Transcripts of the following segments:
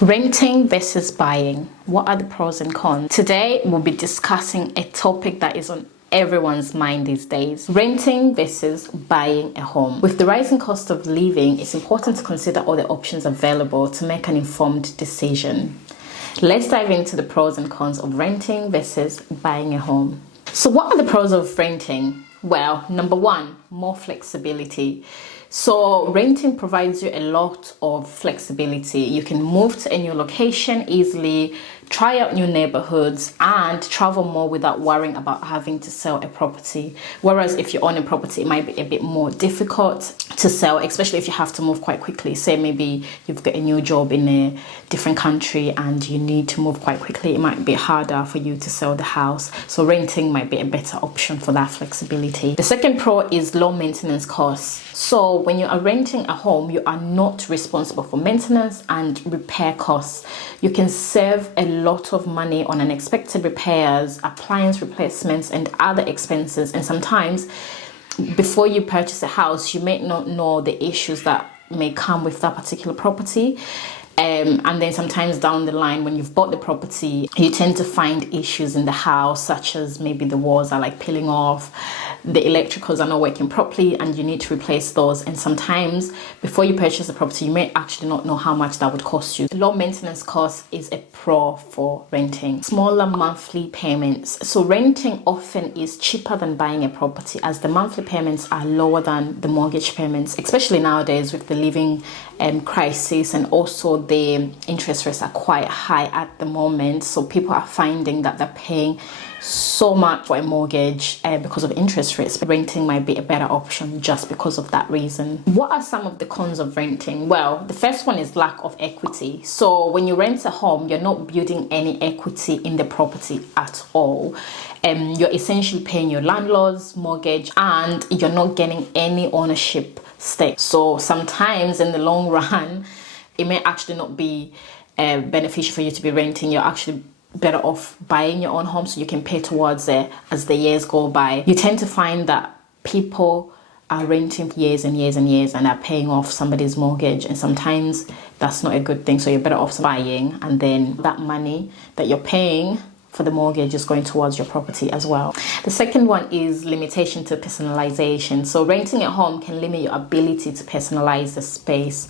Renting versus buying. What are the pros and cons? Today, we'll be discussing a topic that is on everyone's mind these days. Renting versus buying a home. With the rising cost of living, it's important to consider all the options available to make an informed decision. Let's dive into the pros and cons of renting versus buying a home. So what are the pros of renting? Well, number one, more flexibility. So renting provides you a lot of flexibility. You can move to a new location easily, try out new neighborhoods, and travel more without worrying about having to sell a property. Whereas if you own a property, it might be a bit more difficult to sell, especially if you have to move quite quickly. Say maybe you've got a new job in a different country and you need to move quite quickly. It might be harder for you to sell the house. So renting might be a better option for that flexibility. The second pro is low maintenance costs. So when you are renting a home, you are not responsible for maintenance and repair costs. You can save a lot of money on unexpected repairs, appliance replacements, and other expenses. And sometimes before you purchase a house, you may not know the issues that may come with that particular property. And then sometimes down the line, when you've bought the property, you tend to find issues in the house, such as maybe the walls are like peeling off, the electricals are not working properly, and you need to replace those. And sometimes before you purchase a property, you may actually not know how much that would cost you. Low maintenance cost is a pro for renting. Smaller monthly payments. So renting often is cheaper than buying a property, as the monthly payments are lower than the mortgage payments, especially nowadays with the living crisis, and also the interest rates are quite high at the moment. So people are finding that they're paying so much for a mortgage because of interest rates. Renting might be a better option just because of that reason. What are some of the cons of renting? Well, the first one is lack of equity. So when you rent a home, you're not building any equity in the property at all. You're essentially paying your landlord's mortgage and you're not getting any ownership stake. So sometimes in the long run, it may actually not be beneficial for you to be renting. You're actually better off buying your own home so you can pay towards it as the years go by. You tend to find that people are renting for years and years and years and are paying off somebody's mortgage, and sometimes that's not a good thing. So you're better off buying, and then that money that you're paying for the mortgage is going towards your property as well. The second one is limitation to personalization. So renting a home can limit your ability to personalize the space.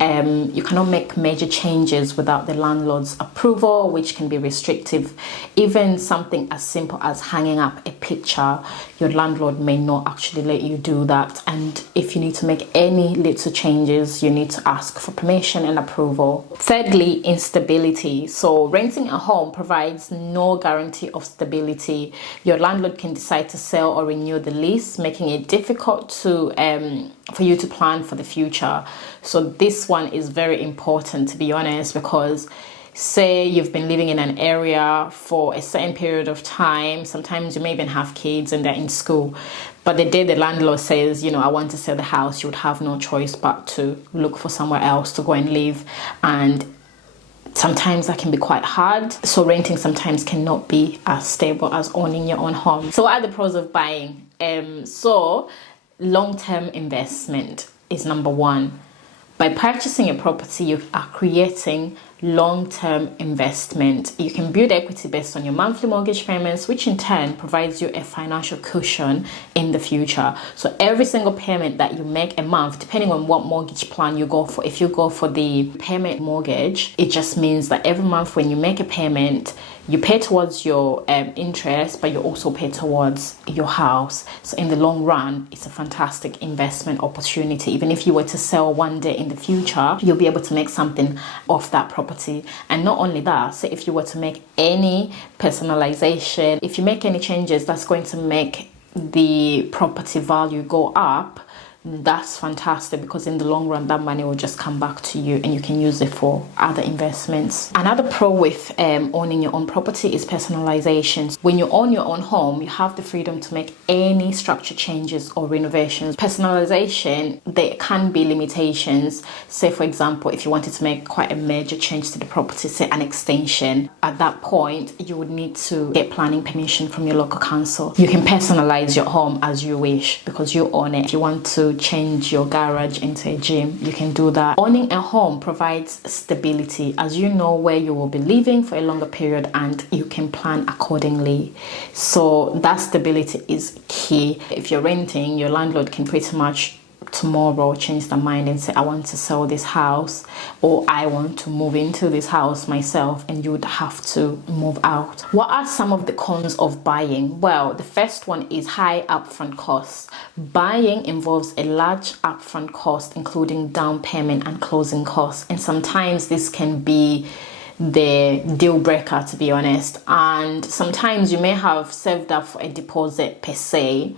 You cannot make major changes without the landlord's approval, which can be restrictive. Even something as simple as hanging up a picture, your landlord may not actually let you do that. And if you need to make any little changes, you need to ask for permission and approval. Thirdly, instability. So renting a home provides no guarantee of stability. Your landlord can decide to sell or renew the lease, making it difficult to for you to plan for the future. So this one is very important, to be honest, because say you've been living in an area for a certain period of time, sometimes you may even have kids and they're in school, but the day the landlord says, I want to sell the house, you would have no choice but to look for somewhere else to go and live. And sometimes that can be quite hard. So renting sometimes cannot be as stable as owning your own home. So what are the pros of buying? So long-term investment is number one. By purchasing a property, you are creating long-term investment. You can build equity based on your monthly mortgage payments, which in turn provides you a financial cushion in the future. So every single payment that you make a month, depending on what mortgage plan you go for, if you go for the payment mortgage, it just means that every month when you make a payment, you pay towards your interest, but you also pay towards your house. So in the long run, it's a fantastic investment opportunity. Even if you were to sell one day in the future, you'll be able to make something off that property. And not only that, so if you were to make any personalization, if you make any changes, that's going to make the property value go up. That's fantastic, because in the long run that money will just come back to you and you can use it for other investments. Another pro with owning your own property is personalization. When you own your own home, you have the freedom to make any structure changes or renovations. Personalization, there can be limitations. Say for example, if you wanted to make quite a major change to the property, say an extension, at that point you would need to get planning permission from your local council. You can personalize your home as you wish because you own it. If you want to to change your garage into a gym, you can do that. Owning a home provides stability, as you know where you will be living for a longer period and you can plan accordingly. So that stability is key. If you're renting, your landlord can pretty much tomorrow change their mind and say, I want to sell this house, or I want to move into this house myself, and you would have to move out. What are some of the cons of buying? Well, the first one is high upfront costs. Buying involves a large upfront cost, including down payment and closing costs, and sometimes this can be the deal breaker, to be honest. And sometimes you may have saved up for a deposit per se,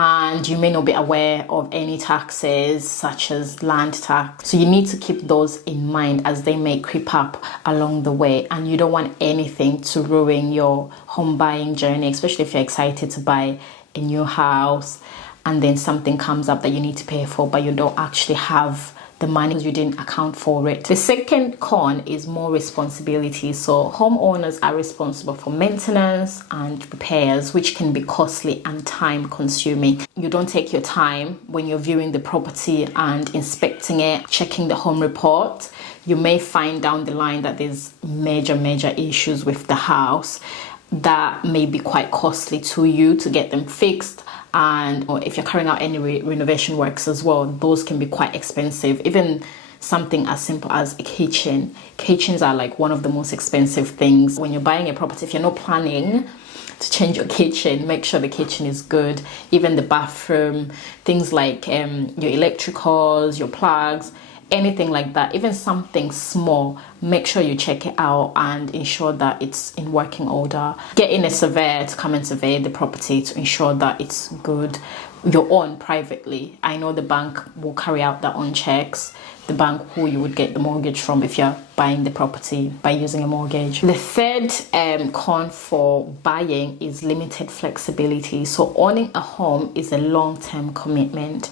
and you may not be aware of any taxes such as land tax. So you need to keep those in mind as they may creep up along the way, and you don't want anything to ruin your home buying journey, especially if you're excited to buy a new house and then something comes up that you need to pay for but you don't actually have the money because you didn't account for it. The second con is more responsibility. So homeowners are responsible for maintenance and repairs, which can be costly and time consuming. You don't take your time when you're viewing the property and inspecting it, checking the home report. You may find down the line that there's major issues with the house that may be quite costly to you to get them fixed. And or if you're carrying out any renovation works as well, those can be quite expensive. Even something as simple as a kitchen. Kitchens are like one of the most expensive things. When you're buying a property, if you're not planning to change your kitchen, make sure the kitchen is good. Even the bathroom, things like your electricals, your plugs, anything like that, even something small, make sure you check it out and ensure that it's in working order. Getting a surveyor to come and survey the property to ensure that it's good. Your own privately. I know the bank will carry out their own checks, the bank who you would get the mortgage from if you're buying the property by using a mortgage. The third con for buying is limited flexibility. So owning a home is a long-term commitment,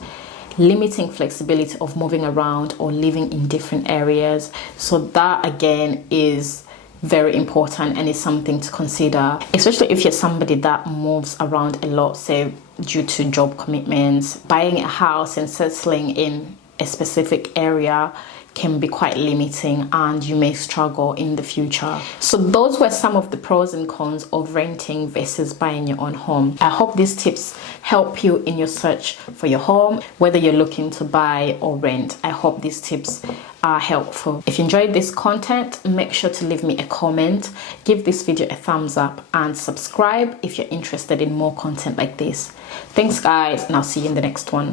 limiting flexibility of moving around or living in different areas. So that again is very important and is something to consider, especially if you're somebody that moves around a lot, say due to job commitments. Buying a house and settling in a specific area can be quite limiting and you may struggle in the future. So those were some of the pros and cons of renting versus buying your own home. I hope these tips help you in your search for your home, whether you're looking to buy or rent. I hope these tips are helpful. If you enjoyed this content, make sure to leave me a comment, give this video a thumbs up, and subscribe if you're interested in more content like this. Thanks guys, and I'll see you in the next one.